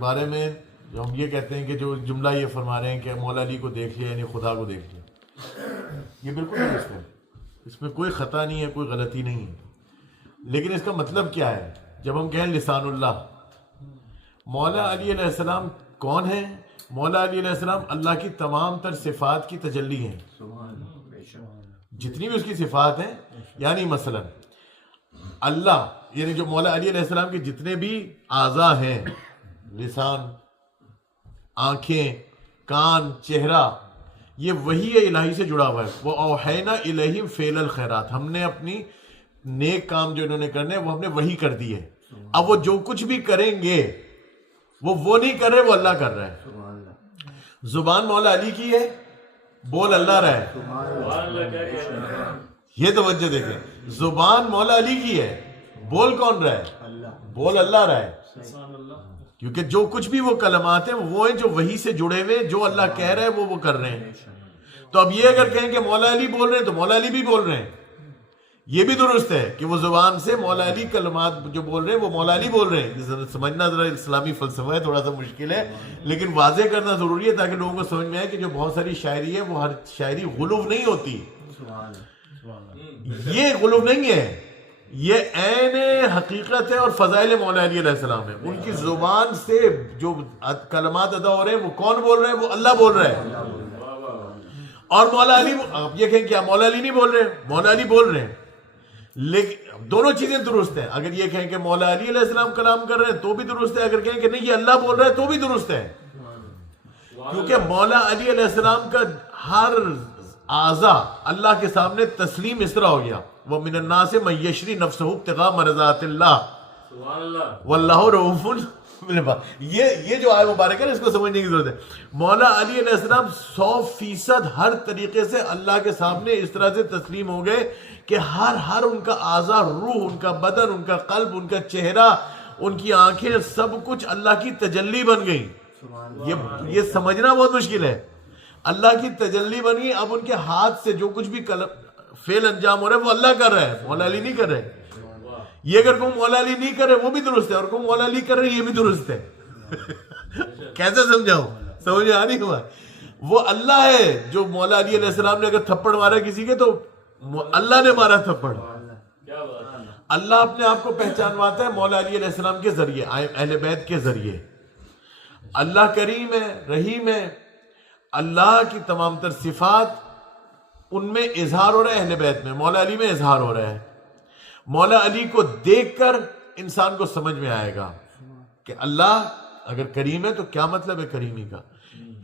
بارے میں جو ہم یہ کہتے ہیں کہ جو جملہ یہ فرما رہے ہیں کہ مولا علی کو دیکھ لیا یعنی خدا کو دیکھ لیا، یہ بالکل درست ہے، اس میں کوئی خطا نہیں ہے، کوئی غلطی نہیں ہے، لیکن اس کا مطلب کیا ہے؟ جب ہم کہیں لسان اللہ، مولا علی علیہ السلام کون ہیں؟ مولا علی علیہ السلام اللہ کی تمام تر صفات کی تجلی ہیں، جتنی بھی اس کی صفات ہیں. یعنی مثلا اللہ یعنی جو مولا علی علیہ السلام کے جتنے بھی اعضاء ہیں، لسان، آنکھیں، کان، چہرہ، یہ وحی الہی سے جڑا ہوا ہے. وہ اوحینا الیہم فعل الخیرات، ہم نے اپنی نیک کام جو انہوں نے کرنے وہ ہم نے وہی کر دی ہے. اب وہ جو کچھ بھی کریں گے وہ نہیں کر رہے، وہ اللہ کر رہا ہے. زبان مولا علی کی ہے، بول اللہ رہا ہے. یہ توجہ دیکھیں، زبان مولا علی کی ہے، بول کون رہا ہے؟ بول اللہ رہا ہے. کیونکہ جو کچھ بھی وہ کلمات ہیں وہ ہیں جو وحی سے جڑے ہوئے، جو اللہ کہہ رہا ہے وہ کر رہے ہیں. تو اب یہ اگر کہیں کہ مولا علی بول رہے ہیں تو مولا علی بھی بول رہے ہیں، یہ بھی درست ہے کہ وہ زبان سے مولا علی کلمات جو بول رہے ہیں وہ مولا علی بول رہے ہیں. سمجھنا ذرا اسلامی فلسفہ ہے، تھوڑا سا مشکل ہے، لیکن واضح کرنا ضروری ہے تاکہ لوگوں کو سمجھ میں آئے کہ جو بہت ساری شاعری ہے وہ ہر شاعری غلو نہیں ہوتی. یہ غلو نہیں ہے، یہ عین حقیقت ہے اور فضائل مولا علی علیہ السلام ہے. ان کی زبان سے جو کلمات ادا ہو رہے ہیں وہ کون بول رہے ہیں؟ وہ اللہ بول رہے ہیں. اور مولا علی، آپ یہ کہیں کیا مولا علی نہیں بول رہے؟ مولا علی بول رہے ہیں، لیکن دونوں چیزیں درست ہیں. اگر یہ کہیں کہ مولا علی علیہ السلام کلام کر رہے ہیں تو بھی درست ہے، اگر کہیں کہ نہیں یہ اللہ بول رہا ہے تو بھی درست ہے. کیونکہ مولا علی علیہ السلام کا ہر اعضاء اللہ کے سامنے تسلیم اس طرح ہو گیا. وَمِنَ النَّاسِ مَن يَشْرِي نَفْسَهُ ابْتِغَاءَ مَرْضَاتِ اللَّهِ وَاللَّهُ رَءُوفٌ بالعباد. یہ جو آیت مبارک ہے اس کو سمجھنے کی ضرورت ہے. مولا علی علیہ السلام 100% ہر طریقے سے اللہ کے سامنے اس طرح سے تسلیم ہو گئے کہ ہر ان کا اعضاء، روح، ان کا بدن، ان کا قلب، ان کا چہرہ، ان کی آنکھیں، سب کچھ اللہ کی تجلی بن گئی. یہ سمجھنا بہت مشکل ہے. اللہ کی تجلی بنی. اب ان کے ہاتھ سے جو کچھ بھی فعل انجام ہو رہا ہے وہ اللہ کر رہا ہے، مولا علی نہیں کر رہے. یہ اگر کوئی مولا علی نہیں کر رہے وہ بھی درست ہے، اور کوئی مولا علی کر رہے یہ بھی درست ہے. کیسے سمجھاؤں؟ سمجھ آ نہیں ہوا؟ وہ اللہ ہے جو مولا علی علیہ السلام نے اگر تھپڑ مارا کسی کے تو اللہ نے مارا تھپڑ. اللہ اپنے آپ کو پہچانواتا ہے مولا علی علیہ السلام کے ذریعے، اہل بیت کے ذریعے. اللہ کریم ہے، رحیم ہے. اللہ کی تمام تر صفات ان میں اظہار ہو رہا ہے، اہل بیت میں، مولا علی میں اظہار ہو رہا ہے. مولا علی کو دیکھ کر انسان کو سمجھ میں آئے گا کہ اللہ اگر کریم ہے تو کیا مطلب ہے کریمی کا،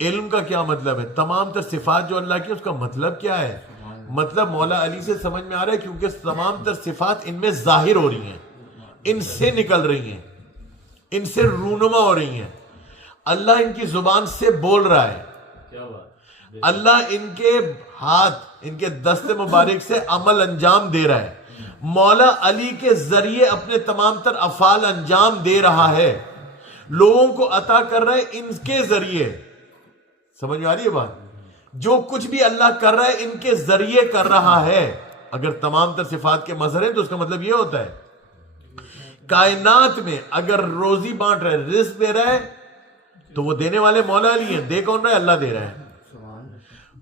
علم کا کیا مطلب ہے، تمام تر صفات جو اللہ کی اس کا مطلب کیا ہے. مطلب مولا علی سے سمجھ میں آ رہا ہے کیونکہ تمام تر صفات ان میں ظاہر ہو رہی ہیں، ان سے نکل رہی ہیں، ان سے رونما ہو رہی ہیں. اللہ ان کی زبان سے بول رہا ہے، اللہ ان کے ہاتھ، ان کے دست مبارک سے عمل انجام دے رہا ہے. مولا علی کے ذریعے اپنے تمام تر افعال انجام دے رہا ہے، لوگوں کو عطا کر رہا ہے ان کے ذریعے. سمجھ میں آ رہی ہے بات؟ جو کچھ بھی اللہ کر رہا ہے ان کے ذریعے کر رہا ہے. اگر تمام تر صفات کے مظہر ہیں تو اس کا مطلب یہ ہوتا ہے کائنات میں اگر روزی بانٹ رہا ہے، رزق دے رہا ہے تو وہ دینے والے مولا علی ہیں. دے کون رہا ہے؟ اللہ دے رہا ہے.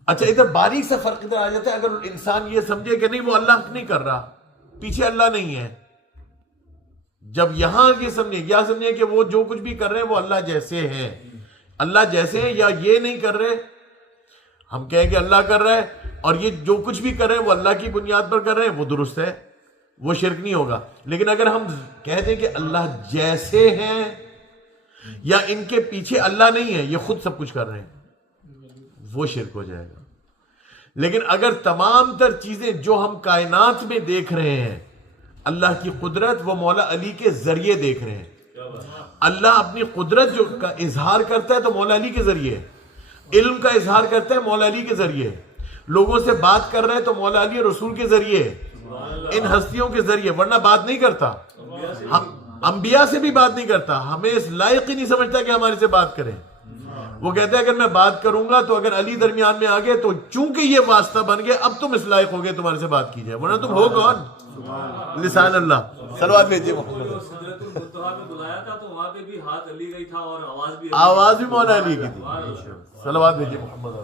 اچھا ادھر باریک سا فرق ادھر آ جاتا ہے. اگر انسان یہ سمجھے کہ نہیں وہ اللہ نہیں کر رہا، پیچھے اللہ نہیں ہے، جب یہاں یہ سمجھے کہ وہ جو کچھ بھی کر رہے ہیں وہ اللہ جیسے ہیں، اللہ جیسے ہیں، یا یہ نہیں کر رہے، ہم کہیں کہ اللہ کر رہا ہے اور یہ جو کچھ بھی کر رہے ہیں وہ اللہ کی بنیاد پر کر رہے ہیں، وہ درست ہے، وہ شرک نہیں ہوگا. لیکن اگر ہم کہہ دیں کہ اللہ جیسے ہیں یا ان کے پیچھے اللہ نہیں ہے، یہ خود سب کچھ کر رہے ہیں، وہ شرک ہو جائے گا. لیکن اگر تمام تر چیزیں جو ہم کائنات میں دیکھ رہے ہیں اللہ کی قدرت وہ مولا علی کے ذریعے دیکھ رہے ہیں. اللہ اپنی قدرت جو کا اظہار کرتا ہے تو مولا علی کے ذریعے، علم کا اظہار کرتا ہے مولا علی کے ذریعے، لوگوں سے بات کر رہے ہیں تو مولا علی رسول کے ذریعے، ان ہستیوں کے ذریعے، ورنہ بات نہیں کرتا. انبیاء سے بھی بات نہیں کرتا، ہمیں اس لائق ہی نہیں سمجھتا کہ ہمارے سے بات کریں. وہ کہتے ہیں اگر میں بات کروں گا تو اگر علی درمیان میں آ گئے تو چونکہ یہ واسطہ بن گئے اب تم اس لائق ہو گئے تمہارے سے بات کی جائے، ورنہ تم ہو کون؟ لسان اللہ۔ صلوات بھیجیے محمد۔ سدرۃ المنتہا میں بلایا تھا تو وہاں پہ بھی ہاتھ علی کا ہی تھا اور آواز بھی مولا علی کی تھی۔ صلوات بھیجیے محمد۔